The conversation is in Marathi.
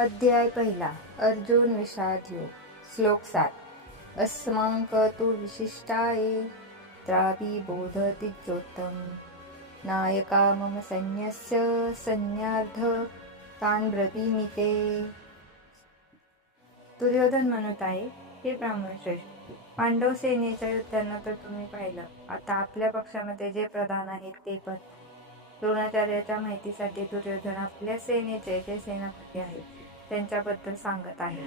अध्याय पहिला. अर्जुन विषाद योग. श्लोक 7. अस्मांक तु विशिष्टाये त्रापि बोधतिज्जोत्तम नायका मम सैन्यस्य सैन्यार्ध तान ब्रवीमि ते. दुर्योधन म्हणत आहे, हे ब्राह्मण श्रेष्ठ, पांडव सेनेच्या युद्धांना तर तुम्ही पाहिलं. आता आपल्या पक्षामध्ये जे प्रधान आहेत ते पण. द्रोणाचार्याच्या माहितीसाठी दुर्योधन आपल्या सेनेचे जे सेनापती आहेत त्यांच्याबद्दल सांगत आहे.